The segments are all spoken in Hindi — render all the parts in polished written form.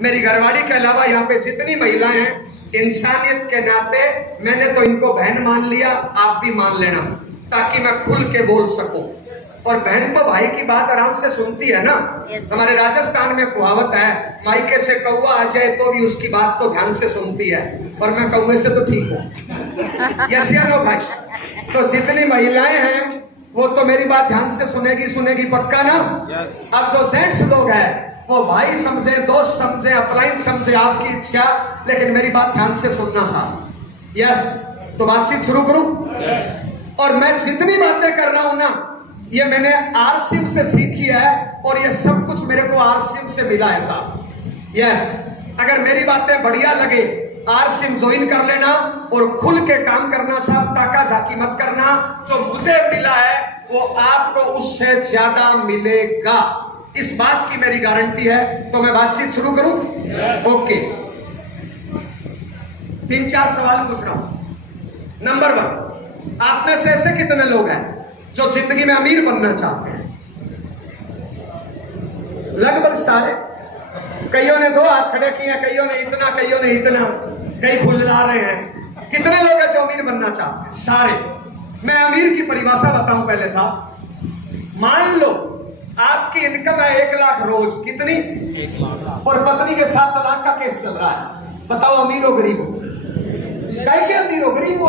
मेरी घरवाली के अलावा यहाँ पे जितनी महिलाएं हैं, इंसानियत के नाते मैंने तो इनको बहन मान लिया, आप भी मान लेना, ताकि मैं खुल के बोल सकूं। और बहन तो भाई की बात आराम से सुनती है ना। हमारे राजस्थान में कहावत है, मायके से कौवा आ जाए तो भी उसकी बात तो ध्यान से सुनती है, और मैं कौवे से तो ठीक हूँ। यस या नो भाई? तो जितनी महिलाएं हैं वो तो मेरी बात ध्यान से सुनेगी, पक्का ना? अब जो जेंट्स लोग हैं वो भाई समझे, दोस्त समझे, अपलाइन समझे, आपकी इच्छा, लेकिन मेरी बात ध्यान से सुनना साहब। यस, तो बातचीत शुरू करूं? और मैं जितनी बातें कर रहा हूं ना, ये मैंने आरसिम से सीखी है, और ये सब कुछ मेरे को आरसिम से मिला है साहब। यस, अगर मेरी बातें बढ़िया लगे, आरसिम ज्वाइन कर लेना और खुल के काम करना साहब, ताका झाकी मत करना। जो मुझे मिला है वो आपको उससे ज्यादा मिलेगा, इस बात की मेरी गारंटी है। तो मैं बातचीत शुरू करूं? ओके, 3-4 सवाल पूछ रहा हूं। नंबर 1, आप में से ऐसे कितने लोग हैं जो जिंदगी में अमीर बनना चाहते हैं? लगभग सारे। कईयों ने 2 हाथ खड़े किए, कईयों ने इतना, कईयों ने इतना, कई फुलला रहे हैं। कितने लोग हैं जो अमीर बनना चाहते हैं? सारे। मैं अमीर की परिभाषा बताऊं पहले साहब। मान लो आपकी इनकम है 1 लाख रोज, कितनी? 1 लाख। और पत्नी के साथ तलाक का केस चल रहा है, बताओ अमीर हो गरीब हो? कहीं अमीर हो गरीब हो?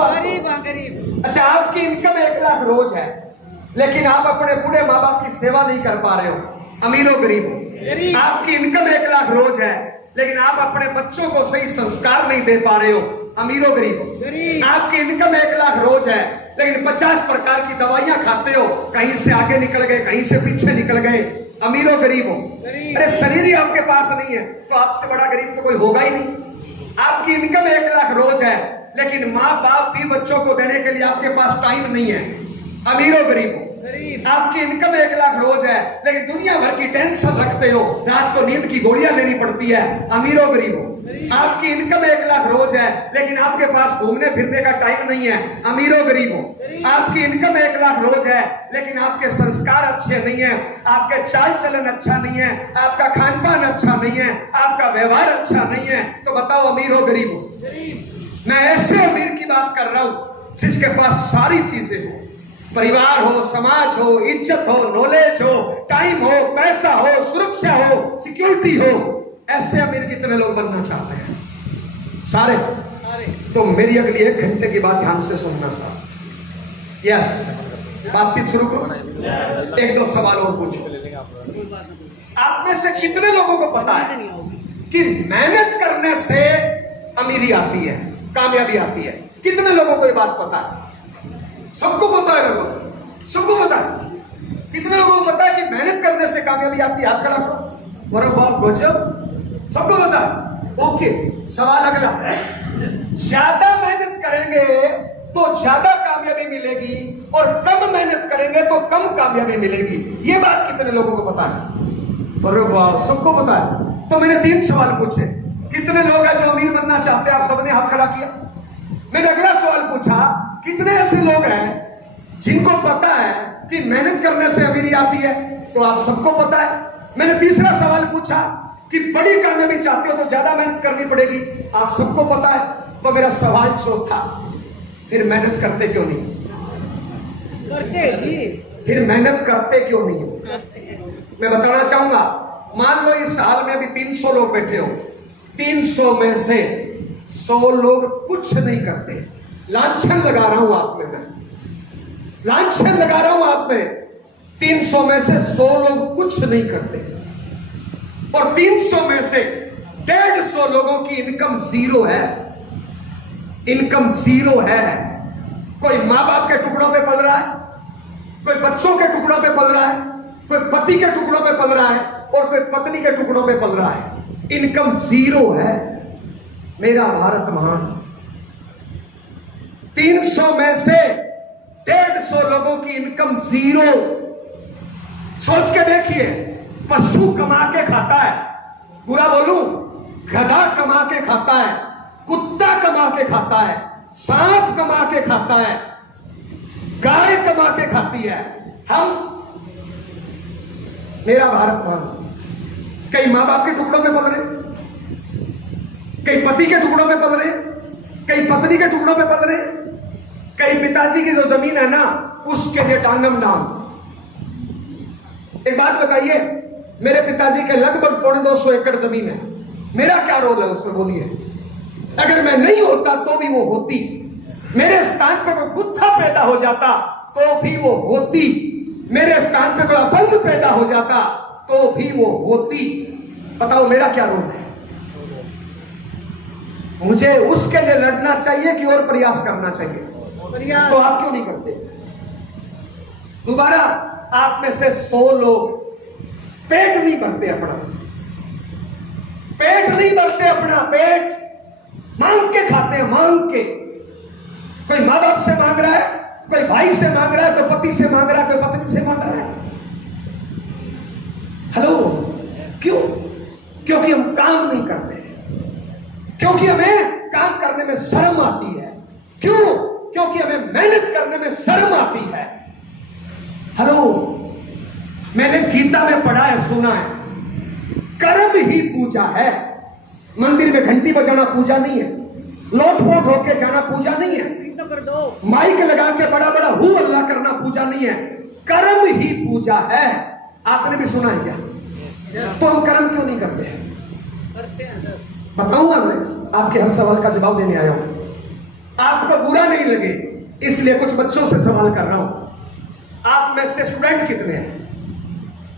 गरीब। अच्छा, आपकी इनकम 1 लाख रोज है, लेकिन आप अपने बूढ़े माँ बाप की सेवा नहीं कर पा रहे हो, अमीर हो गरीब हो? आपकी इनकम 1 लाख रोज है, लेकिन आप अपने बच्चों को सही संस्कार नहीं दे पा रहे हो, अमीर हो गरीब हो? आपकी इनकम 1 लाख रोज है, लेकिन 50 प्रकार की दवाइयां खाते हो, कहीं से आगे निकल गए, कहीं से पीछे निकल गए, अमीर हो गरीब हो? अरे शरीर ही आपके पास नहीं है तो आपसे बड़ा गरीब तो कोई होगा ही नहीं। आपकी इनकम 1 लाख रोज है, लेकिन माँ बाप भी बच्चों को देने के लिए आपके पास टाइम नहीं है, अमीर हो गरीब हो? आपकी इनकम 1 लाख रोज है, लेकिन दुनिया भर की टेंशन रखते हो, रात को नींद की गोलियां लेनी पड़ती है, अमीर हो गरीब हो? आपकी इनकम 1 लाख रोज है, लेकिन आपके पास घूमने फिरने का टाइम नहीं है, अमीर हो गरीब हो? आपकी इनकम 1 लाख रोज है, लेकिन आपके संस्कार अच्छे नहीं है, आपके चाल चलन अच्छा नहीं है, आपका खान पान अच्छा नहीं है, आपका व्यवहार अच्छा नहीं है, तो बताओ अमीर हो गरीब हो? मैं ऐसे अमीर की बात कर रहा हूं जिसके पास सारी चीजें हो, परिवार हो, समाज हो, इज्जत हो, नॉलेज हो, टाइम हो, पैसा हो, सुरक्षा हो, सिक्योरिटी हो। ऐसे अमीर कितने लोग बनना चाहते हैं? सारे। तो मेरी अगली 1 घंटे की बात ध्यान से सुनना साहब। यस, बातचीत शुरू करो। 1-2 सवाल और पूछो। आप में से कितने लोगों को पता है कि मेहनत करने से अमीरी आती है, कामयाबी आती है? कितने लोगों को ये बात पता है? सबको पता है लोगों, सबको पता है। कितने लोगों को पता है कि मेहनत करने से कामयाबी आती है? हाथ खड़ा करो। अरे बाप गजब, सबको पता है। ओके, सवाल अगला। ज्यादा मेहनत करेंगे तो ज्यादा कामयाबी मिलेगी, और कम मेहनत करेंगे तो कम कामयाबी मिलेगी, ये बात कितने लोगों को पता है? अरे बाप, सबको पता है। तो मैंने 3 सवाल पूछे, कितने लोग हैं जो अमीर बनना चाहते हैं? आप सबने हाथ खड़ा किया। मैंने अगला सवाल पूछा, कितने ऐसे लोग हैं जिनको पता है कि मेहनत करने से अमीरी आती है? तो आप सबको पता है। मैंने तीसरा सवाल पूछा कि बड़ी कामयाबी चाहते हो तो ज्यादा मेहनत करनी पड़ेगी, आप सबको पता है। तो मेरा सवाल चौथा, फिर मेहनत करते क्यों नहीं? फिर मेहनत करते क्यों नहीं? मैं बताना चाहूंगा, मान लो इस साल में भी 300 लोग बैठे हो, 300 में से 100 लोग कुछ नहीं करते। लांछन लगा रहा हूं आप में, मैं लांछन लगा रहा हूं आप में। 300 में से 100 लोग कुछ नहीं करते, और 300 में से 150 लोगों की इनकम 0 है। इनकम 0 है। कोई माँ बाप के टुकड़ों पे पल रहा है, कोई बच्चों के टुकड़ों पे पल रहा है, कोई पति के टुकड़ों पे पल रहा है, और कोई पत्नी के टुकड़ों पे पल रहा है। इनकम 0 है। मेरा भारत महान। 300 में से 150 लोगों की इनकम 0। सोच के देखिए, पशु कमा के खाता है, बुरा बोलूं, गधा कमा के खाता है, कुत्ता कमा के खाता है, सांप कमा के खाता है, गाय कमा के खाती है, हम मेरा भारत महान। कई माँ बाप के टुकड़ों में पल रहे, पति के टुकड़ों पे पल रहे, कई पत्नी के टुकड़ों पे पल रहे, कई पिताजी की जो जमीन है ना उसके लिए टांगम नाम। एक बात बताइए, मेरे पिताजी के लगभग 250 एकड़ जमीन है, मेरा क्या रोल है उसमें बोलिए? अगर मैं नहीं होता तो भी वो होती, मेरे स्थान पर कोई कुत्ता पैदा हो जाता तो भी वो होती, मेरे स्थान पर कोई अपंग पैदा हो जाता तो भी वो होती। बताओ मेरा क्या रोल है? मुझे उसके लिए लड़ना चाहिए कि और प्रयास करना चाहिए? तो आप क्यों नहीं करते? दोबारा आप में से 100 लोग पेट नहीं भरते अपना, पेट नहीं भरते अपना, पेट मांग के खाते हैं, मांग के। कोई माँ बाप से मांग रहा है, कोई भाई से मांग रहा है, कोई पति से मांग रहा है, कोई पत्नी से मांग रहा है। हेलो, क्यों? क्योंकि हम काम नहीं करते, क्योंकि हमें काम करने में शर्म आती है। क्यों? क्योंकि हमें मेहनत करने में शर्म आती है। हेलो, मैंने गीता में पढ़ा है, सुना है, कर्म ही पूजा है। मंदिर में घंटी बजाना पूजा नहीं है, लोटपोट होके जाना पूजा नहीं है, तो कर दो माइक लगा के बड़ा बड़ा हु अल्लाह करना पूजा नहीं है, कर्म ही पूजा है। आपने भी सुना है क्या? तो हम कर्म क्यों नहीं करते हैं? करते हैं सर। बताऊंगा, मैं आपके हर सवाल का जवाब देने आया हूं। आपको बुरा नहीं लगे इसलिए कुछ बच्चों से सवाल कर रहा हूं। आप में से स्टूडेंट कितने हैं?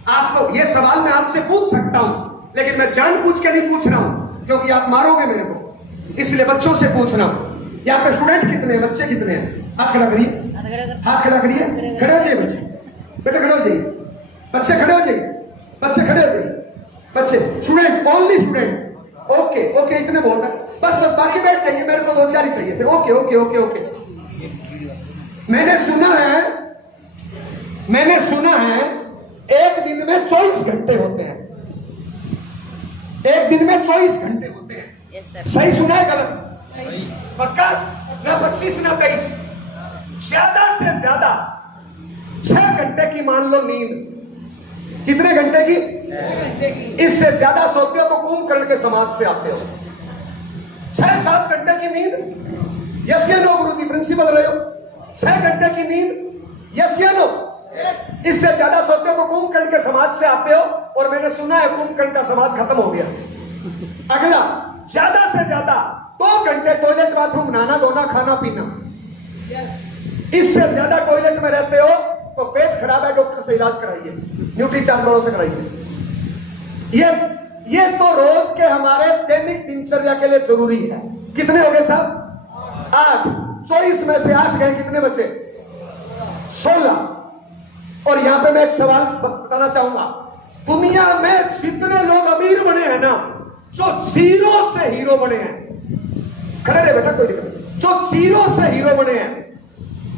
आपको ये सवाल मैं आपसे पूछ सकता हूं, लेकिन मैं जानबूझ के नहीं पूछ रहा हूं क्योंकि आप मारोगे मेरे को, इसलिए बच्चों से पूछ रहा हूं। यहाँ पे स्टूडेंट कितने हैं, बच्चे कितने हैं? हाथ खड़ा करिए, हाथ खड़ा करिए, खड़े हो जाइए बच्चे, बेटे खड़े हो जाइए, बच्चे खड़े हो जाइए, बच्चे खड़े हो जाइए, बच्चे student, only student. Okay okay, इतने बोल रहे, बस बस, बाकी बैठ जाइए, मेरे को 2-4 ही चाहिए थे। Okay okay okay okay. मैंने सुना है एक दिन में 24 घंटे होते हैं, एक दिन में 24 घंटे होते हैं। yes, सही सुना है गलत? पक्का? ना 25 ना 23, ज्यादा से ज्यादा 6 घंटे की मान लो नींद। कितने घंटे की? 6 घंटे की। इससे ज्यादा सोते हो तो कुंभकर्ण के समाज से आते हो। 6-7 घंटे की नींद, यस या नो गुरुजी? प्रिंसिपल रहे हो, 6 घंटे की नींद, यस या नो? इससे ज्यादा सोते हो तो कुंभकर्ण के समाज से आते हो, और मैंने सुना है कुंभकर्ण का समाज खत्म हो गया। अगला, ज्यादा से ज्यादा 2 घंटे टॉयलेट बाथरूम, नहाना धोना, खाना पीना। इससे ज्यादा टॉयलेट में रहते हो तो पेट खराब है, डॉक्टर से इलाज कराइए, न्यूट्री चार्जरों से कराइए। ये तो रोज के हमारे दैनिक दिनचर्या के लिए जरूरी है। कितने हो गए साहब? 8। 24 में से 8 गए, कितने बचे? 16। और यहां पे मैं एक सवाल बताना चाहूंगा, दुनिया में जितने लोग अमीर बने हैं ना, जो 0 से हीरो बने हैं, खड़े रहे बेटा, कोई दिक्कत, जो 0 से हीरो बने हैं,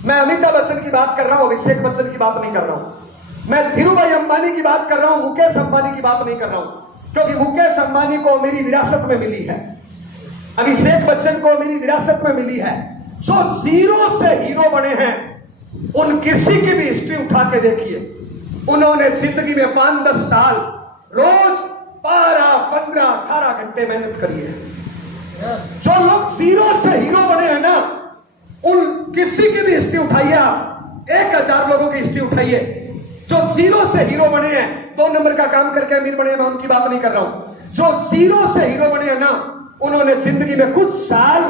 मैं अमिताभ बच्चन की बात कर रहा हूं, अभिषेक बच्चन की बात नहीं कर रहा हूं, मैं धीरूभाई अंबानी की बात कर रहा हूं, मुकेश अंबानी की बात नहीं कर रहा हूं, क्योंकि मुकेश अंबानी को मेरी विरासत में मिली है, अभिषेक बच्चन को मेरी विरासत में मिली है। जो 0 से हीरो बने हैं, उन किसी की भी हिस्ट्री उठा के देखिए, उन्होंने जिंदगी में 5-10 साल रोज 12, 15, 18 घंटे मेहनत करी है। जो लोग 0 से हीरो बने हैं ना, उन किसी की भी हिस्ट्री उठाइए, आप 1000 लोगों की हिस्ट्री उठाइए, जो 0 से हीरो बने हैं, 2 नंबर का काम करके अमीर बने हैं, मैं उनकी बात नहीं कर रहा हूं। जो 0 से हीरो बने हैं ना, उन्होंने जिंदगी में कुछ साल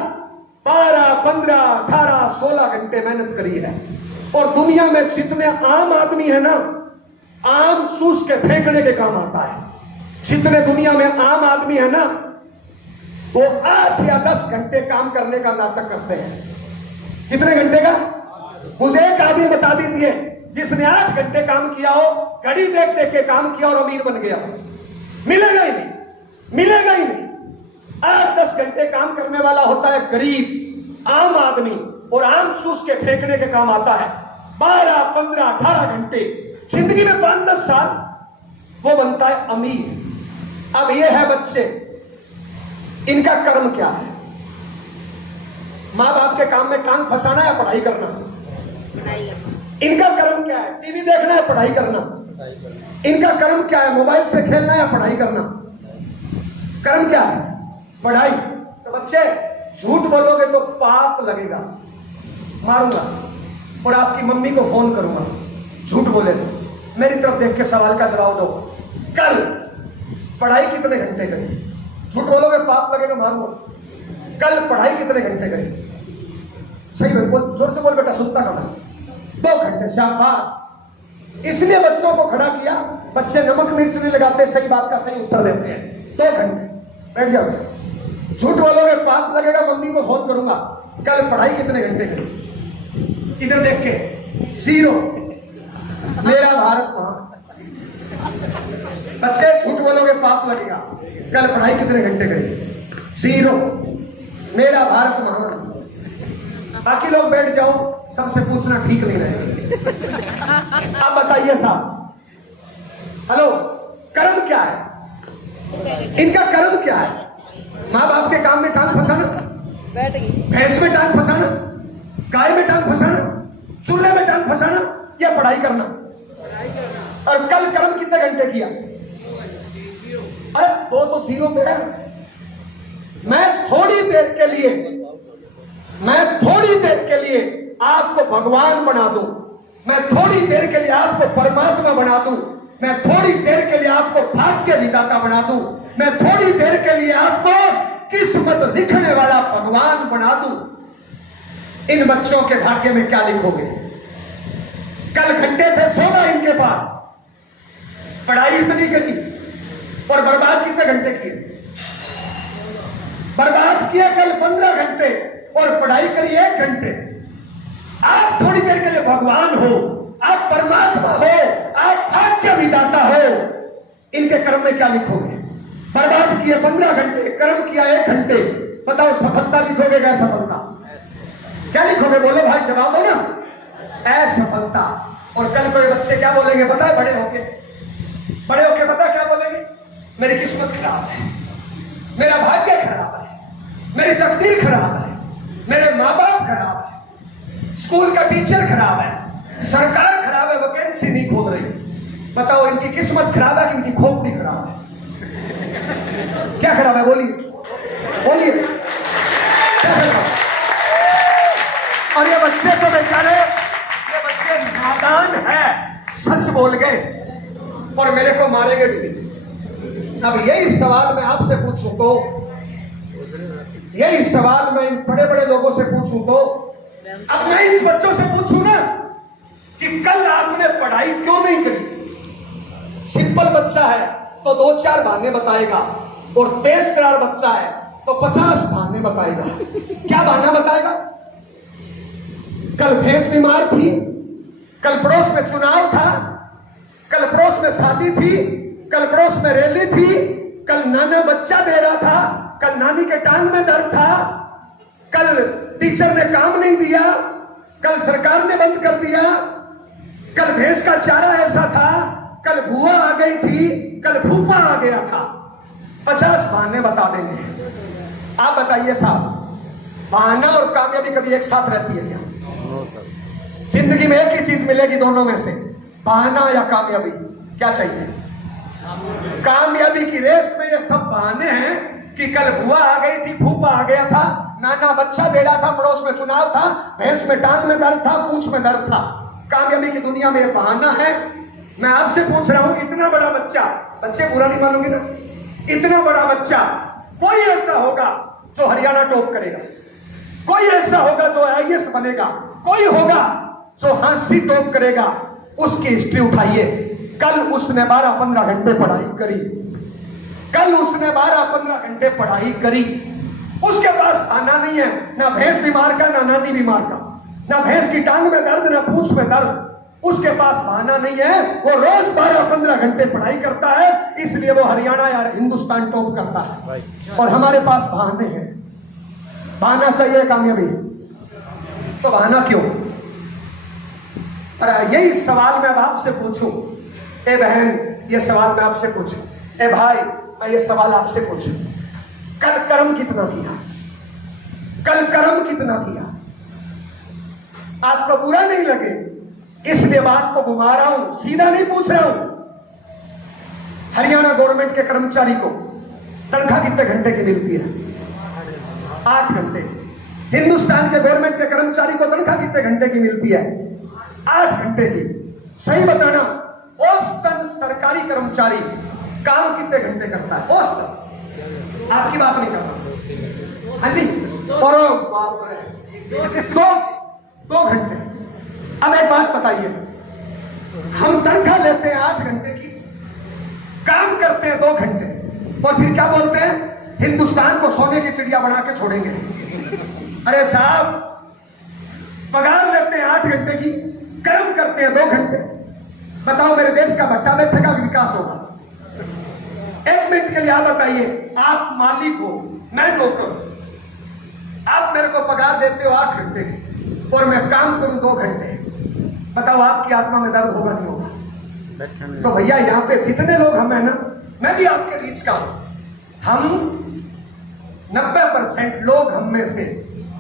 12, 15, 18, 16 घंटे मेहनत करी है। और दुनिया में जितने आम आदमी है ना, आम चूस के फेंकने के काम आता है। जितने दुनिया में आम आदमी है ना, वो 8 या 10 घंटे काम करने का नाटक करते हैं। कितने घंटे का? मुझे एक आदमी बता दीजिए जिसने 8 घंटे काम किया हो, घड़ी देख देख के काम किया और अमीर बन गया। मिलेगा ही नहीं, मिलेगा ही नहीं। 8-10 घंटे काम करने वाला होता है गरीब आम आदमी, और आम चूस के फेंकने के काम आता है 12, 15, 18 घंटे, जिंदगी में 5-10 साल, वो बनता है अमीर। अब ये है बच्चे, इनका कर्म क्या है? माँ बाप के काम में टांग फंसाना या पढ़ाई करना? इनका कर्म क्या है? टीवी देखना या पढ़ाई करना? इनका कर्म क्या है? मोबाइल से खेलना या पढ़ाई करना? कर्म क्या है? पढ़ाई। तो बच्चे झूठ बोलोगे तो पाप लगेगा, मारूंगा और आपकी मम्मी को फोन करूंगा झूठ बोले तो। मेरी तरफ देख के सवाल का जवाब दो। कल पढ़ाई कितने घंटे करी? झूठ बोलोगे पाप लगेगा, मारूंगा। कल पढ़ाई कितने घंटे करी? सही बोल, जोर से बोल बेटा, सुनता कम है। 2 घंटे, शाबाश। इसलिए बच्चों को खड़ा किया, बच्चे नमक मिर्च नहीं लगाते, सही बात का सही उत्तर देते हैं। 2 घंटे बैठ जाओ। झूठ बोलोगे पाप लगेगा, मम्मी को फोन करूंगा। कल पढ़ाई कितने घंटे करी? इधर देख के 0, मेरा भारत महान। बच्चे झूठ बोलोगे पाप लगेगा, कल पढ़ाई कितने घंटे करी? 0, मेरा भारत महान। बाकी लोग बैठ जाओ, सबसे पूछना ठीक नहीं रहेगा। आप बताइए साहब, हेलो, कर्म क्या है? इनका कर्म क्या है? माँ बाप के काम में टांग फंसाना, भैंस में टांग फंसाना, गाय में टांग फंसाना, चूल्हे में टांग फंसाना, या पढ़ाई करना? और कल कर्म कितने घंटे किया? अरे वो तो 0 पे है। मैं थोड़ी देर के लिए आपको भगवान बना दूं, मैं थोड़ी देर के लिए आपको परमात्मा बना दूं, मैं थोड़ी देर के लिए आपको भाग्य विधाता बना दूं, मैं थोड़ी देर के लिए आपको किस्मत लिखने वाला भगवान बना दूं। इन बच्चों के भाग्य में क्या लिखोगे? कल घंटे थे 16 इनके पास, पढ़ाई इतनी करी और बर्बाद कितने घंटे किए? बर्बाद किया कल 15 घंटे और पढ़ाई करी 1 घंटे। आप थोड़ी देर के लिए भगवान हो, आप परमात्मा हो, आप भाग्य विधाता हो। इनके कर्म में क्या लिखोगे? बर्बाद किए 15 घंटे, कर्म किया 1 घंटे। बताओ सफलता लिखोगे क्या? सफलता क्या लिखोगे? बोलो भाई, जवाब दो ना। असफलता। और कल कोई बच्चे क्या बोलेंगे पता है? बड़े होके पता क्या बोलेंगे? मेरी किस्मत खराब है, मेरा भाग्य खराब है, मेरी तकदीर खराब है, मेरे माँ बाप खराब है, स्कूल का टीचर खराब है, सरकार खराब है, वैकेंसी नहीं खोल रही। बताओ इनकी किस्मत खराब है कि इनकी खोपड़ी खराब है? क्या खराब है? बोलिए क्या खराब है? और ये बच्चे तो बेचारे, ये बच्चे नादान है, सच बोल गए और मेरे को मारेंगे भी नहीं। अब यही सवाल मैं आपसे पूछूं तो, यही सवाल मैं इन बड़े बड़े लोगों से पूछूं तो, अब मैं इन बच्चों से पूछूं ना कि कल आपने पढ़ाई क्यों नहीं करी? सिंपल बच्चा है तो 2-4 बहाने बताएगा, और तेज तरार बच्चा है तो 50 बहाने बताएगा। क्या बहाना बताएगा? कल भैंस बीमार थी, कल पड़ोस में चुनाव था, कल पड़ोस में शादी थी, कल पड़ोस में रैली थी, कल नाना बच्चा दे रहा था, कल नानी के टांग में दर्द था, कल टीचर ने काम नहीं दिया, कल सरकार ने बंद कर दिया, कल भैंस का चारा ऐसा था, कल बुआ आ गई थी, कल फूफा आ गया था। 50 बहाने बता देंगे। आप बताइए साहब, बहाना और कामयाबी कभी एक साथ रहती है क्या? जिंदगी में एक ही चीज मिलेगी दोनों में से, बहाना या कामयाबी? क्या चाहिए? कामयाबी की रेस में ये सब बहाने हैं कि कल बुआ आ गई थी, फूफा आ गया था, नाना बच्चा दे रहा था, पड़ोस में चुनाव था, भैंस में टांग में दर्द था, पूंछ में दर्द था। कामयाबी की दुनिया में ये बहाना है। मैं आपसे पूछ रहा हूं, इतना बड़ा बच्चा, बच्चे बुरा नहीं मानोगे ना, इतना बड़ा बच्चा, कोई ऐसा होगा जो हरियाणा टॉप करेगा, कोई ऐसा होगा जो IAS बनेगा, कोई होगा जो हाँसी टॉप करेगा, उसकी हिस्ट्री उठाइए। कल उसने 12-15 घंटे पढ़ाई करी, कल उसने 12-15 घंटे पढ़ाई करी, उसके पास बहाना नहीं है, ना भैंस बीमार का, ना नानी बीमार का, ना भैंस की टांग में दर्द, ना पूंछ में दर्द, उसके पास बहाना नहीं है। वो रोज 12-15 घंटे पढ़ाई करता है, इसलिए वो हरियाणा या हिंदुस्तान टॉप करता है। और हमारे पास बहाने हैं। बहाना चाहिए कामयाबी, तो बहाना क्यों? अरे यही सवाल मैं अब आपसे पूछूं, ए बहन ये सवाल मैं आपसे पूछूं, ए भाई मैं ये सवाल आपसे पूछूं, कल कर्म कितना किया? कल कर्म कितना किया? आपको बुरा नहीं लगे इसलिए बात को घुमा रहा हूं, सीधा नहीं पूछ रहा हूं। हरियाणा गवर्नमेंट के कर्मचारी को तनख्वाह कितने घंटे की मिलती है? 8 घंटे। हिंदुस्तान के गवर्नमेंट के कर्मचारी को तनख्वाह कितने घंटे की मिलती है? 8 घंटे की। सही बताना, औसतन सरकारी कर्मचारी काम कितने घंटे करता है? औसतन, आपकी बात नहीं करता। हाँ जी, और 2 घंटे। अब एक बात बताइए, हम तनख्वाह लेते हैं 8 घंटे की, काम करते हैं 2 घंटे, और फिर क्या बोलते हैं? हिंदुस्तान को सोने की चिड़िया बना के छोड़ेंगे। अरे साहब, पगार लेते हैं 8 घंटे की, कर्म करते हैं 2 घंटे। बताओ मेरे देश का भट्टा बैठेगा, विकास होगा? 1 मिनट के लिए आप बताइए, आप मालिक हो, मैं नौकर, आप मेरे को पगार देते हो 8 घंटे की और मैं काम करूं 2 घंटे, बताओ आपकी आत्मा में दर्द होगा नहीं होगा? तो भैया यहाँ पे जितने लोग हम हैं ना, मैं भी आपके बीच का हूं, हम 90% लोग हम में से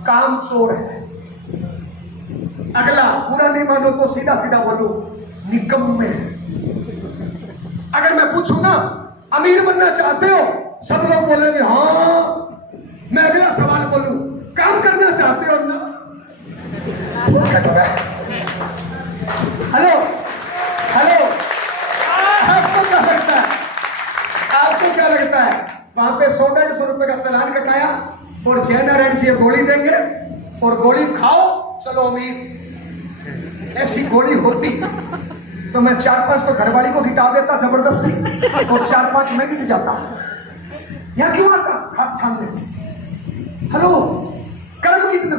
काम चोर है। अगला पूरा नहीं मानो तो सीधा सीधा बोलो, निकम्मे। अगर मैं पूछूं ना, अमीर बनना चाहते हो? सब लोग बोलेंगे हाँ। मैं अगला सवाल बोलूं, काम करना चाहते हो ना? हेलो हेलो, आपको क्या लगता है? आपको क्या लगता है? वहां पे 100-150 रुपए का चालान कटाया और जय नारायण जी गोली देंगे और गोली खाओ, चलो अमीर। ऐसी गोली होती तो मैं 4-5 तो घरवाली को गिटा देता जबरदस्ती, और 4-5 में गिट जाता। यहां क्यों आता? खाक छान देते। हेलो, कर्म कितना,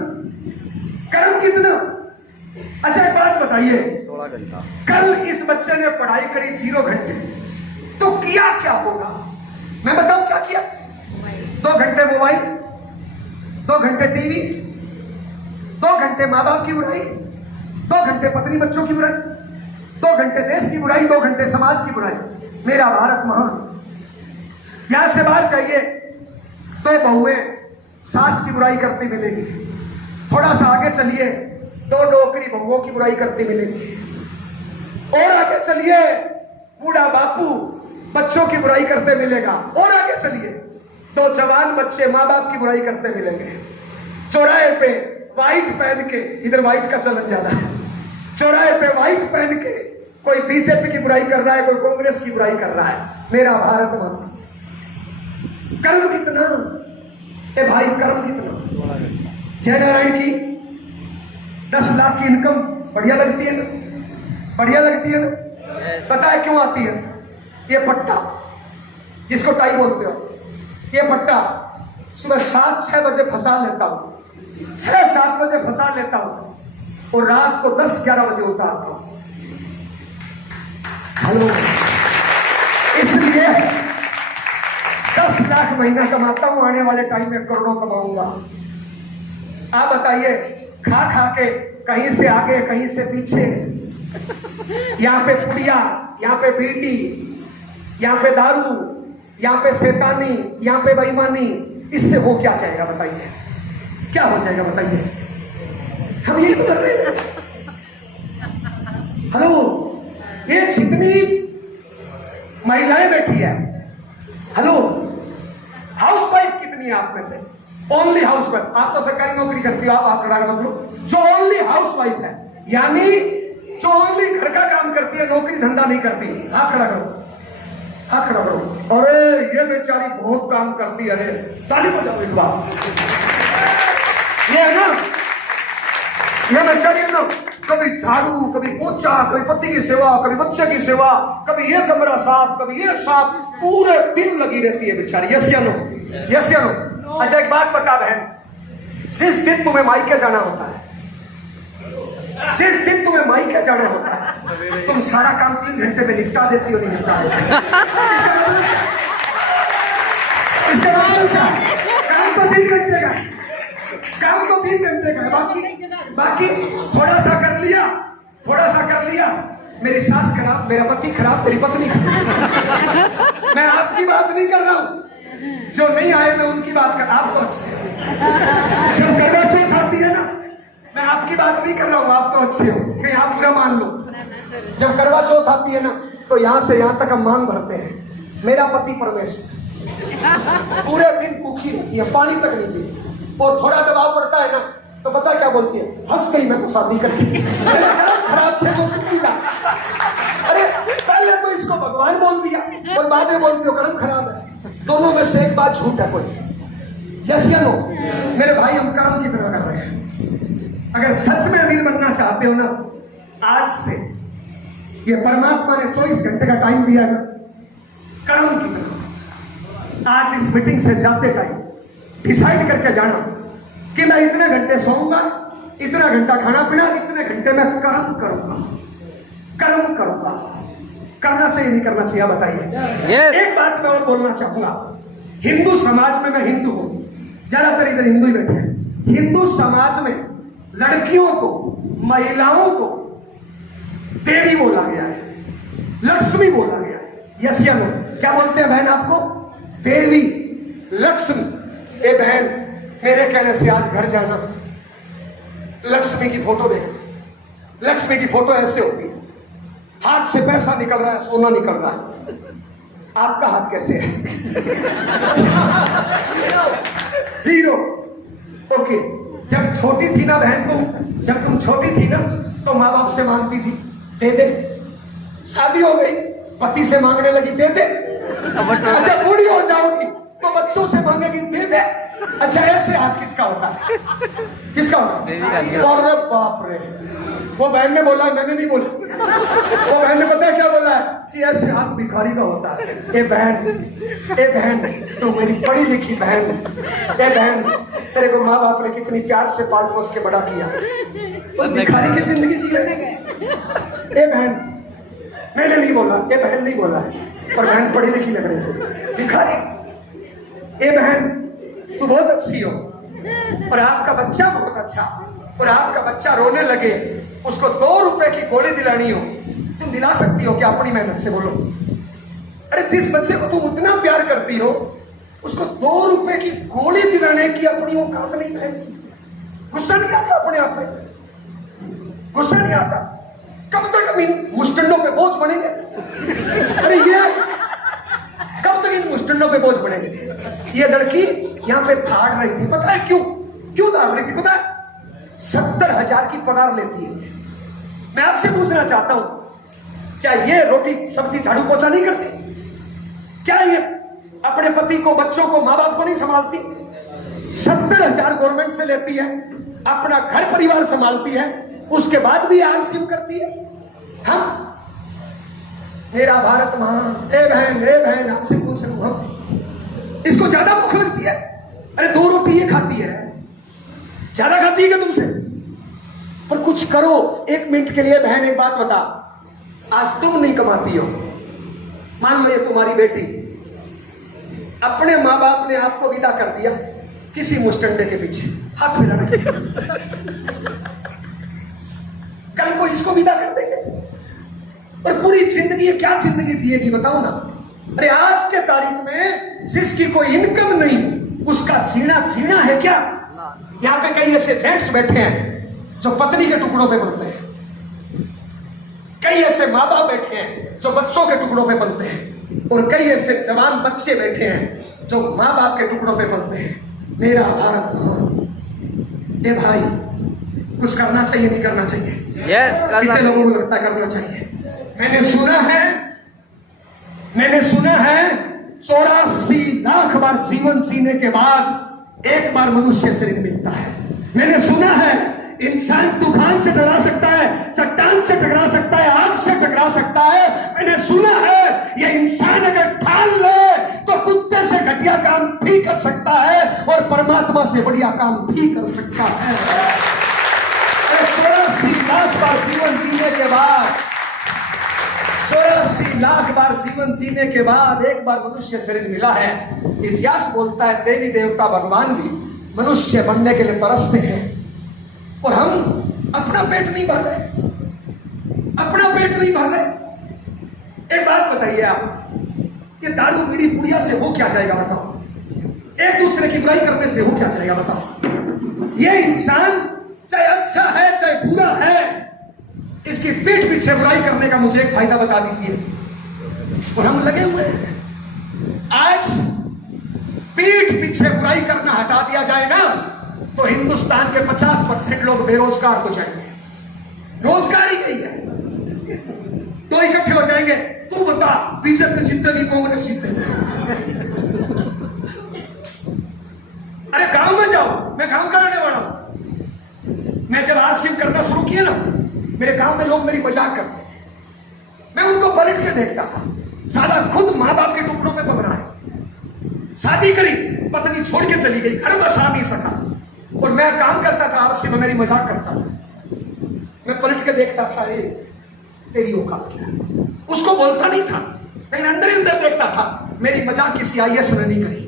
कर्म कितना? अच्छा एक बात बताइए, 16 घंटा कल इस बच्चे ने पढ़ाई करी 0 घंटे, तो किया क्या होगा? मैं बताऊं क्या किया? 2 घंटे मोबाइल, 2 घंटे टीवी, 2 घंटे माँ बाप की बुराई, 2 घंटे पत्नी बच्चों की बुराई, 2 घंटे देश की बुराई, 2 घंटे समाज की बुराई। मेरा भारत महान। यहां से बाहर जाइए तो बहुएं सास की बुराई करती मिलेगी, थोड़ा सा आगे चलिए तो नौकरी बहुओं की बुराई करती मिलेगी, और आगे चलिए बूढ़ा बापू बच्चों की बुराई करते मिलेगा, और आगे चलिए तो जवान बच्चे माँ बाप की बुराई करते मिलेंगे। चौराहे पे व्हाइट पहन के, इधर व्हाइट का चलन ज्यादा है, चौराहे पे व्हाइट पहन के कोई बीजेपी की बुराई कर रहा है, कोई कांग्रेस की बुराई कर रहा है। मेरा भारत मां, कर्म कितना ए भाई, कर्म कितना? जय नारायण की 10 लाख की इनकम बढ़िया लगती है ना? बढ़िया लगती है ना? पता है क्यों आती है? ये पट्टा, जिसको टाई बोलते हो, ये पट्टा सुबह 7-6 बजे फंसा लेता हूं, 6-7 बजे फंसा लेता हूं, और रात को 10-11 बजे उतारता हूं। हेलो, इसलिए 10 लाख महीना कमाता हूं, आने वाले टाइम में करोड़ों कमाऊंगा। आप बताइए, खा खा के कहीं से आगे कहीं से पीछे, यहाँ पे पुड़िया, यहाँ पे बीड़ी, यहाँ पे दारू, यहाँ पे शैतानी, यहाँ पे बेईमानी, इससे हो क्या जाएगा बताइए? क्या हो जाएगा बताइए? हम यही तो कर रहे हैं। हेलो, ये जितनी महिलाएं बैठी है, हेलो, हाउसवाइफ कितनी है आप में से? Only housewife. आप तो सरकारी नौकरी करती हो, आप लड़ा लो। जो ओनली हाउसवाइफ है, यानी जो ओनली घर का काम करती है, नौकरी धंधा नहीं करती, हाथ खड़ा करो, हाथ खड़ा करो। अरे ये बेचारी बहुत काम करती है, ताली बजाओ इस बार। ये है ना, ये बेचारी है ना, कभी झाड़ू, कभी पोछा, कभी पति की सेवा, कभी बच्चे की सेवा, कभी ये कमरा साफ, कभी ये साफ, पूरे दिन लगी रहती है बेचारी। यस या नो? यस या नो? अच्छा एक बात बता बहन, जिस दिन तुम्हें मायके जाना होता है, जिस दिन तुम्हें मायके जाना होता है, तुम सारा काम 3 घंटे में निपटा देती हो, नहीं निपटा देती? इसके बाद क्या? काम तो 3 घंटे का, काम तो 3 घंटे का, बाकी थोड़ा सा कर लिया, थोड़ा सा कर लिया, मेरी सास खराब, मेरा पति खराब, मेरी पत्नी खराब। मैं आपकी बात नहीं कर रहा हूं, जो नहीं आए मैं उनकी बात कर। आप तो अच्छे, जब करवा चौथ आती है ना, मैं आपकी बात नहीं कर रहा हूं, आप तो अच्छे हो, कहीं आप बुरा मान लो। जब करवा चौथ आती है ना, तो यहां से यहां तक हम मांग भरते हैं। मेरा पति परमेश्वर पूरे दिन भूखी रहती है, पानी तक नहीं पीती, और थोड़ा दबाव पड़ता है ना तो पता क्या बोलती है, हंस गई मैं तो शादी करके। खराब थे वो कितनी का। अरे पहले तो इसको भगवान बोल दिया और बाद में बोलती हो कर्म खराब है। दोनों में से एक बात झूठ है कोई। यस या नो? मेरे भाई हम कर्म की तरह कर रहे हैं। अगर सच में अमीर बनना चाहते हो ना, आज से ये परमात्मा ने 24 घंटे का टाइम दिया ना, कर्म की तरह आज इस मीटिंग से जाते टाइम डिसाइड करके जाना कि मैं इतने घंटे सोऊंगा, इतना घंटा खाना पीना, इतने घंटे में कर्म करूंगा। कर्म करूंगा। करना चाहिए नहीं करना चाहिए बताइए? एक बात मैं और बोलना चाहूंगा। हिंदू समाज में, मैं हिंदू हूं, ज्यादातर इधर हिंदू ही बैठे हैं। हिंदू समाज में लड़कियों को, महिलाओं को देवी बोला गया है, लक्ष्मी बोला गया है। यस या नो? क्या बोलते हैं बहन आपको? देवी, लक्ष्मी। ए बहन, मेरे कहने से आज घर जाना, लक्ष्मी की फोटो देखो। लक्ष्मी की फोटो ऐसे होती है, हाथ से पैसा निकल रहा है, सोना निकल रहा है। आपका हाथ कैसे है? जीरो। ओके। जब छोटी थी ना बहन तुम, जब तुम छोटी थी ना तो माँ बाप से मांगती थी, दे दे। शादी हो गई, पति से मांगने लगी, दे दे। अच्छा बूढ़ी हो जाओगी तो बच्चों से मांगेगी, दे दे। अच्छा ऐसे हाथ किसका होता है? किसका होता है? और बाप रे, वो बहन ने बोला, मैंने नहीं बोला। वो बहन ने पता है क्या बोला है कि ऐसे हाथ भिखारी का होता है। ए बहन, तू मेरी पढ़ी लिखी बहन। ए बहन, तेरे को माँ बाप ने कितनी प्यार से पाल पोस के बड़ा किया, तो भिखारी की जिंदगी जी लेंगे। ए बहन, मैंने नहीं बोला, ए बहन नहीं बोला है, पर बहन पढ़ी लिखी लग रही है। भिखारी। ए बहन, तू बहुत अच्छी हो और आपका बच्चा बहुत अच्छा, और आपका बच्चा रोने लगे, उसको 2 रुपए की गोली दिलानी हो, तुम दिला सकती हो क्या? अपनी मेहनत से बोलो। अरे जिस बच्चे को तुम उतना प्यार करती हो, उसको 2 रुपए की गोली दिलाने की अपनी औकात नहीं है। गुस्सा नहीं आता अपने आप पे? गुस्सा नहीं आता? कब तक हम इन मुस्टंडों पे बोझ बनेंगे? अरे ये कब तक इन मुस्टंडों पे बोझ बनेंगे? ये लड़की यहाँ पे धाड़ रही थी, पता है क्यों धाड़ रही थी? पता है? 70,000 की पगार लेती है। मैं आपसे पूछना चाहता हूं, क्या ये रोटी सब्जी झाड़ू पोछा नहीं करती? क्या ये अपने पति को, बच्चों को, माँ बाप को नहीं संभालती? 70,000 गवर्नमेंट से लेती है, अपना घर परिवार संभालती है, उसके बाद भी आलसी करती है। हम मेरा भारत महान। ए बहन, आपसे पूछ रहा हूं, इसको ज्यादा भूख लगती है? अरे 2 रोटी ये खाती है, ज्यादा खाती है क्या तुमसे? पर कुछ करो 1 मिनट के लिए। बहन एक बात बता, आज तुम नहीं कमाती हो, मान लो ये तुम्हारी बेटी, अपने माँ बाप ने आपको विदा कर दिया किसी मुस्टंडे के पीछे हाथ मिलाने के लिए, कल को इसको विदा कर देंगे और पूरी जिंदगी, क्या जिंदगी जिएगी बताओ ना? अरे आज के तारीख में जिसकी कोई इनकम नहीं, उसका जीना है क्या? यहाँ पे कई ऐसे जेंट्स बैठे हैं जो पत्नी के टुकड़ों पे बनते हैं, कई ऐसे माँ बाप बैठे हैं जो बच्चों के टुकड़ों पे बनते हैं, और कई ऐसे जवान बच्चे बैठे हैं जो माँ बाप के टुकड़ों पे बनते हैं। मेरा भारत महान। ए भाई, कुछ करना चाहिए नहीं करना चाहिए? कितने लोगों को लगता करना चाहिए? मैंने सुना है 84 लाख बार जीवन जीने के बाद एक बार मनुष्य शरीर मिलता है। मैंने सुना है इंसान तूफान से डरा सकता है, चट्टान से टकरा सकता है, आग से टकरा सकता है। मैंने सुना है ये इंसान अगर ठान ले तो कुत्ते से घटिया काम भी कर सकता है और परमात्मा से बढ़िया काम भी कर सकता है। 84 लाख बार जीवन जीने के बाद, 84 लाख बार जीवन जीने के बाद एक बार मनुष्य शरीर मिला है। इतिहास बोलता है देवी देवता भगवान भी मनुष्य बनने के लिए तरसते हैं, और हम अपना पेट नहीं भर रहे, अपना पेट नहीं भर रहे। एक बात बताइए आप, कि दारू बीड़ी पुड़िया से हो क्या जाएगा बताओ? एक दूसरे की बुराई करने से हो क्या जाएगा बताओ? ये इंसान चाहे अच्छा है चाहे बुरा है, इसकी पीठ पीछे बुराई करने का मुझे एक फायदा बता दीजिए। और हम लगे हुए हैं। आज पीठ पीछे बुराई करना हटा दिया जाए ना, तो हिंदुस्तान के 50% लोग बेरोजगार हो जाएंगे। रोजगार ही यही है। तो इकट्ठे हो जाएंगे, तू बता बीजेपी जीतेगी कांग्रेस जीतेगी? अरे गांव में जाओ, मैं गांव का रहने वाला हूं। मैं जब आरसीएम करना शुरू किया ना, मेरे गांव में लोग मेरी मजाक करते थे। मैं उनको पलट के देखता था, साला खुद माँ बाप के टुकड़ों में पकड़ा है, शादी करी, पत्नी छोड़ के चली गई, घर बसा नहीं सका, और मैं काम करता था आरसीएम में, मेरी मजाक करता था। मैं पलट के देखता था, अरे तेरी औकात क्या है? उसको बोलता नहीं था, लेकिन अंदर ही अंदर देखता था, मेरी मजाक किसी आईएएस ने नहीं करी,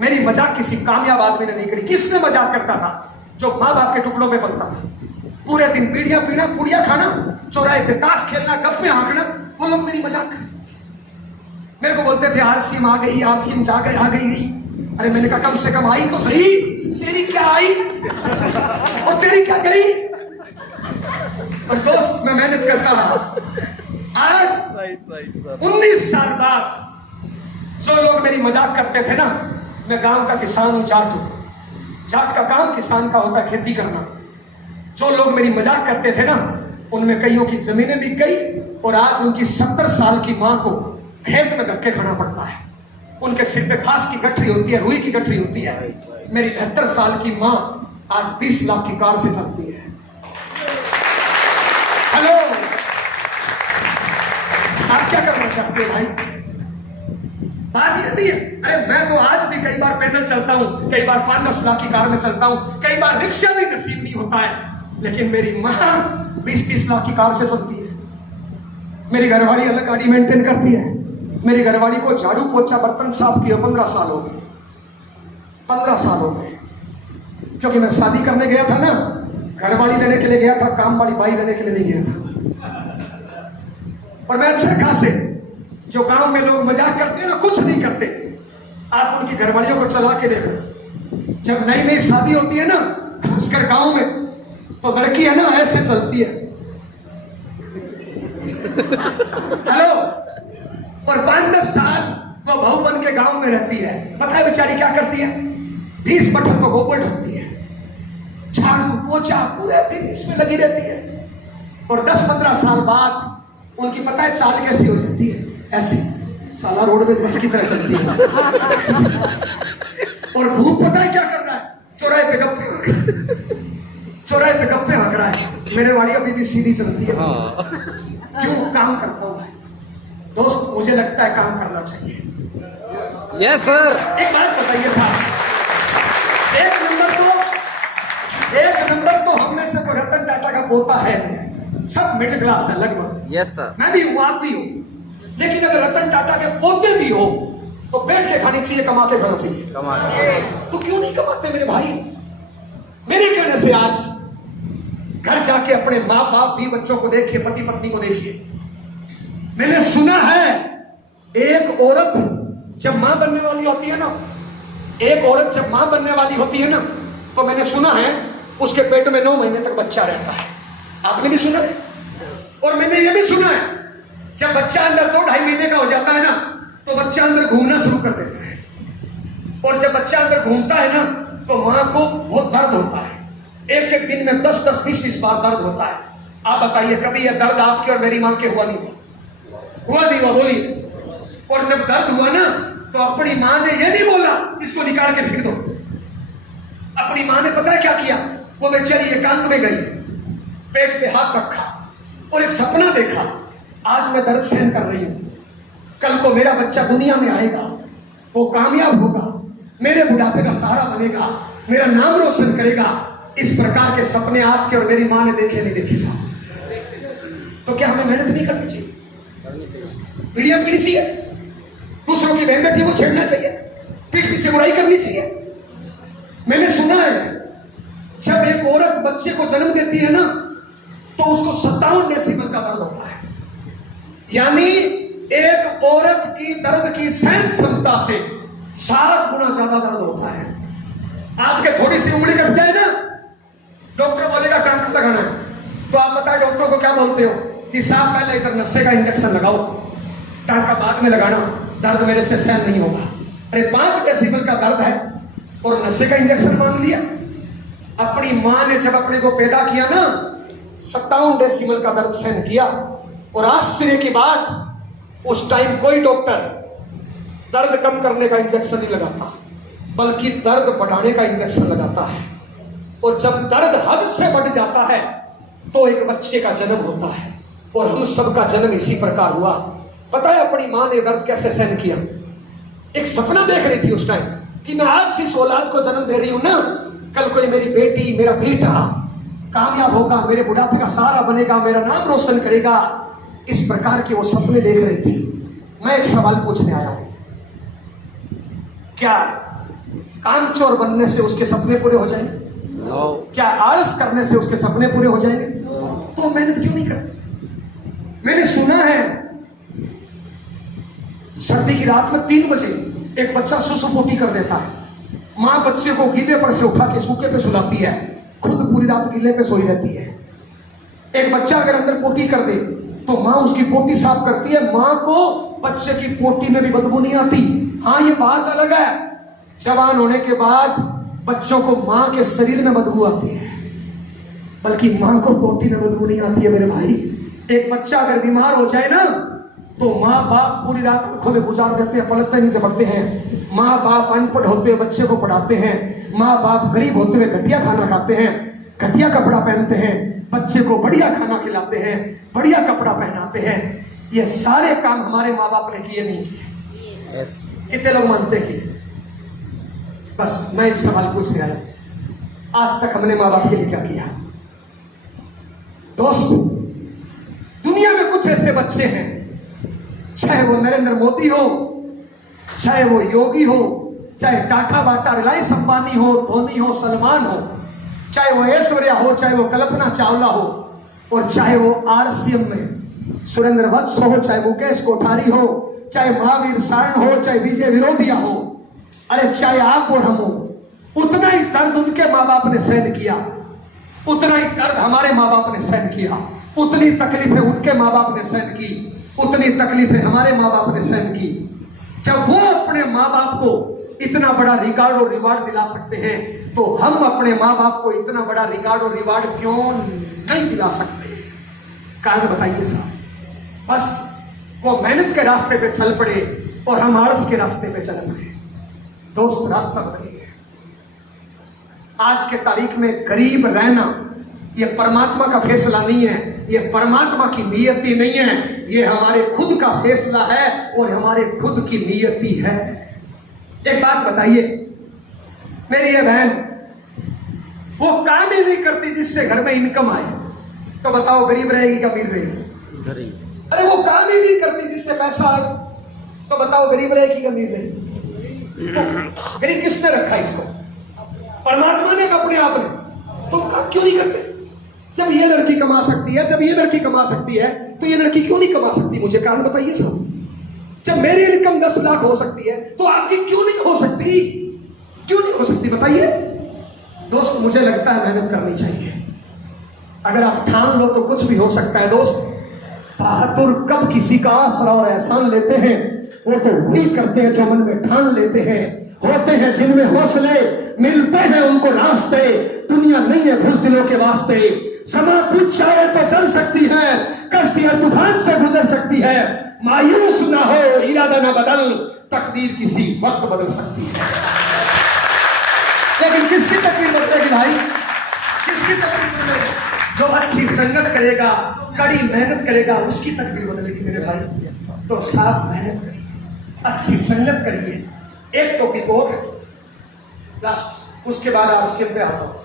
मेरी मजाक किसी कामयाब आदमी ने नहीं करी। किसने मजाक करता था? जो माँ बाप के टुकड़ों पे पलता था। पूरे दिन बीड़िया पीना, पुड़िया खाना, चौराहे पे ताश खेलना, गप्पे हाँकना, वो लोग मेरी मजाक करते। मेरे को बोलते थे आरसीएम आ गई, आरसीएम जा गई, आ गई। अरे मैंने कहा कम से कम आई तो सही, तेरी क्या आई और तेरी क्या गई? और दोस्त मैं मेहनत करता रहा। आज 19 साल बाद जो लोग मेरी मजाक करते थे ना, मैं गांव का किसान हूं, जाट हूं। जाट का काम किसान का होता है खेती करना। जो लोग मेरी मजाक करते थे ना, उनमें कईयों की जमीनें बिक गई, और आज उनकी 70 साल की मां को खेत में धक्के खाना पड़ता है। उनके सिर पे घास की गठरी होती है, रुई की गठरी होती है। मेरी 73 साल की मां आज 20 लाख की कार से चलती है। हेलो, आप क्या करना चाहते हो भाई? बात ये है। अरे मैं तो आज भी कई बार पैदल चलता हूं, कई बार 5-10 लाख की कार में चलता हूं, कई बार रिक्शा भी नसीब नहीं होता है, लेकिन मेरी मां 20-30 लाख की कार से चलती है। मेरी घरवाली अलग गाड़ी मेंटेन करती है। मेरी घरवाली को झाड़ू पोछा बर्तन साफ किए 15 साल हो गए। 15 साल हो गए, क्योंकि मैं शादी करने गया था ना, घरवाली लेने के लिए गया था, काम वाली बाई लेने के लिए नहीं गया था। और मैं अच्छे खासे, जो गांव में लोग मजाक करते हैं ना, कुछ नहीं करते, आप उनकी घरवालियों को चला के देखो। जब नई नई शादी होती है ना, खासकर गांव में, तो लड़की है ना ऐसे चलती है, हेलो, और 5-10 साल वो बहू बन के गांव में रहती है। पता है बेचारी क्या करती है? 20 बटन तो गोबर ढकती है, झाड़ू पोछा पूरे दिन इसमें लगी रहती है। और 10-15 साल बाद उनकी पता है चाल कैसी हो जाती है? ऐसी, साला रोड में बस की तरह चलती है। और भूख पता है क्या कर रहा है? चौराहे पे गप्पे हाँक रहा है। मेरे वाली अभी भी सीधी चलती है। क्यों? काम करता हूं दोस्त, मुझे लगता है काम करना चाहिए। Yes sir. एक बात बताइए साहब, एक नंबर तो हम में से कोई रतन टाटा का पोता है नहीं, सब मिडिल क्लास है लगभग। Yes sir. मैं भी हूं, आप भी हो, लेकिन अगर रतन टाटा के पोते भी हो तो बैठ के खानी चाहिए, कमा के खाना चाहिए। तो क्यों नहीं कमाते मेरे भाई? मेरे कहने से आज घर जाके अपने माँ बाप भी बच्चों को देखिए, पति पत्नी को देखिए। मैंने सुना है एक औरत जब मां बनने वाली होती है ना, एक औरत जब मां बनने वाली होती है ना, तो मैंने सुना है उसके पेट में 9 महीने तक बच्चा रहता है। आपने भी सुना है? और मैंने ये भी सुना है जब बच्चा अंदर 2-2.5 महीने का हो जाता है ना, तो बच्चा अंदर घूमना शुरू कर देता है। और जब बच्चा अंदर घूमता है ना, तो मां को बहुत दर्द होता है। एक दिन में 10-10, 20-20 बार दर्द होता है। आप बताइए, कभी यह दर्द आपके और मेरी मां के हुआ नहीं हुआ? बोलिए। और जब दर्द हुआ ना, तो अपनी मां ने यह नहीं बोला इसको निकाल के फेंक दो। अपनी मां ने पता है क्या किया? वो बेचारी एकांत में गई, पेट पे हाथ रखा और एक सपना देखा, आज मैं दर्द सहन कर रही हूं, कल को मेरा बच्चा दुनिया में आएगा, वो कामयाब होगा, मेरे बुढ़ापे का सहारा बनेगा, मेरा नाम रोशन करेगा। इस प्रकार के सपने आपके और मेरी मां ने देखे नहीं देखे साहब? तो क्या हमें मेहनत नहीं करनी चाहिए? पीढ़ियां पीढ़ी चाहिए, दूसरों की बहन बेटी को छेड़ना चाहिए, पीठ पीछे बुराई करनी चाहिए। मैंने सुना है जब एक औरत बच्चे को जन्म देती है ना, तो उसको 57 डेसिबल का दर्द होता है। यानी एक औरत की दर्द की सहन क्षमता से 7 गुना ज्यादा दर्द होता है। आपके थोड़ी सी उंगली कट जाए ना, डॉक्टर बोलेगा टांका लगाना है, तो आप बताए डॉक्टर को क्या बोलते हो कि साहब पहले इधर नशे का इंजेक्शन लगाओ, टांका बाद में लगाना, दर्द मेरे से सहन नहीं होगा। अरे 5 डेसिबल का दर्द है और नशे का इंजेक्शन मांग लिया। अपनी मां ने जब अपने को पैदा किया ना, 57 डेसिमल का दर्द सहन किया। और आश्चर्य की बात, उस टाइम कोई डॉक्टर दर्द कम करने का इंजेक्शन नहीं लगाता, बल्कि दर्द बढ़ाने का इंजेक्शन लगाता है। और जब दर्द हद से बढ़ जाता है तो एक बच्चे का जन्म होता है। और हम सबका जन्म इसी प्रकार हुआ। पता है अपनी मां ने दर्द कैसे सहन किया? एक सपना देख रही थी उस टाइम कि मैं आज जिस औलाद को जन्म दे रही हूं ना, कल कोई मेरी बेटी, मेरा बेटा कामयाब होगा, मेरे बुढ़ापे का सहारा बनेगा, मेरा नाम रोशन करेगा। इस प्रकार के वो सपने देख रही थी। मैं एक सवाल पूछने आया हूं, क्या कामचोर बनने से उसके सपने पूरे हो जाएंगे? क्या आलस करने से उसके सपने पूरे हो जाएंगे? तो मेहनत क्यों नहीं करती? मैंने सुना है सर्दी की रात में 3 बजे एक बच्चा सुसुपोटी कर देता है। मां बच्चे को गीले पर से उठा के सूखे पे सुलाती है, खुद पूरी रात गीले पे सोई रहती है। एक बच्चा अगर अंदर पोटी कर दे तो मां उसकी पोटी साफ करती है। मां को बच्चे की पोटी में भी बदबू नहीं आती। हाँ, ये बात अलग है, जवान होने के बाद बच्चों को मां के शरीर में बदबू आती है, बल्कि मां को पोटी में बदबू नहीं आती है मेरे भाई। एक बच्चा अगर बीमार हो जाए ना तो माँ बाप पूरी रात आंखों में गुजार देते हैं, पलटते नहीं झपकते हैं। माँ बाप अनपढ़ होते हुए बच्चे को पढ़ाते हैं। माँ बाप गरीब होते हुए घटिया खाना खाते हैं, घटिया कपड़ा पहनते हैं, बच्चे को बढ़िया खाना खिलाते हैं, बढ़िया कपड़ा पहनाते हैं। ये सारे काम हमारे माँ बाप ने किए नहीं किए? कितने लोग मानते किए? बस मैं एक सवाल पूछने आया, आज तक हमने माँ बाप के लिए क्या किया? दोस्त, दुनिया में कुछ ऐसे बच्चे हैं, चाहे वो नरेंद्र मोदी हो, चाहे वो योगी हो, चाहे टाटा बाटा रिलायंस अंबानी हो, धोनी हो, सलमान हो, चाहे वो ऐश्वर्या हो, चाहे वो कल्पना चावला हो, और चाहे वो आरसीएम में सुरेंद्र वत्स हो, चाहे मुकेश कोठारी हो, चाहे महावीर सारण हो, चाहे विजय विरोधिया हो, अरे चाहे आप और हम हो, उतना ही दर्द उनके माँ बाप ने सहन किया, उतना ही दर्द हमारे माँ बाप ने सहन किया, उतनी तकलीफें उनके माँ बाप ने सहन की, उतनी तकलीफें हमारे माँ बाप ने सहन की। जब वो अपने माँ बाप को इतना बड़ा रिकॉर्ड और रिवार्ड दिला सकते हैं, तो हम अपने माँ बाप को इतना बड़ा रिकॉर्ड और रिवार्ड क्यों नहीं दिला सकते? कारण बताइए साहब। बस वो मेहनत के रास्ते पे चल पड़े और हम आलस के रास्ते पे चल पड़े। दोस्त, रास्ता बदलिए। आज के तारीख में गरीब रहना ये परमात्मा का फैसला नहीं है, ये परमात्मा की नियति नहीं है, ये हमारे खुद का फैसला है और हमारे खुद की नियति है। एक बात बताइए, मेरी ये बहन वो काम ही नहीं करती जिससे घर में इनकम आए, तो बताओ गरीब रहेगी कि अमीर रहेगी? गरीब। अरे वो काम ही नहीं करती जिससे पैसा आए, तो बताओ गरीब रहेगी कि अमीर रहेगी? तो गरीब किसने रखा इसको? परमात्मा ने, अपने आप ने। तुम काम क्यों नहीं करते? जब ये लड़की कमा सकती है, जब ये लड़की कमा सकती है, तो ये लड़की क्यों नहीं कमा सकती? मुझे कारण बताइए साहब। जब मेरी इनकम 10 लाख हो सकती है, तो आपकी क्यों नहीं हो सकती? क्यों नहीं हो सकती बताइए? दोस्त, मुझे लगता है मेहनत करनी चाहिए। अगर आप ठान लो तो कुछ भी हो सकता है। दोस्त, बहादुर कब किसी का आसरा और एहसान लेते हैं, वो तो वही करते हैं जो मन में ठान लेते हैं। होते हैं जिनमें हौसले, मिलते हैं उनको रास्ते। दुनिया नहीं है बुज़दिलों के वास्ते। समा कुछ चाहे तो चल सकती है, कश्तियां तूफान से गुजर सकती है। मायूस ना हो, इरादा ना बदल, तकदीर किसी वक्त बदल सकती है। लेकिन किसकी तकदीर बदलेगी भाई? किसकी तकदीर बदलेगी? जो अच्छी संगत करेगा, कड़ी मेहनत करेगा, उसकी तकदीर बदलेगी मेरे भाई। तो साथ मेहनत करिए, अच्छी संगत करिए। एक टॉपिक और लास्ट, उसके बाद आरसीएम पे आता हूं।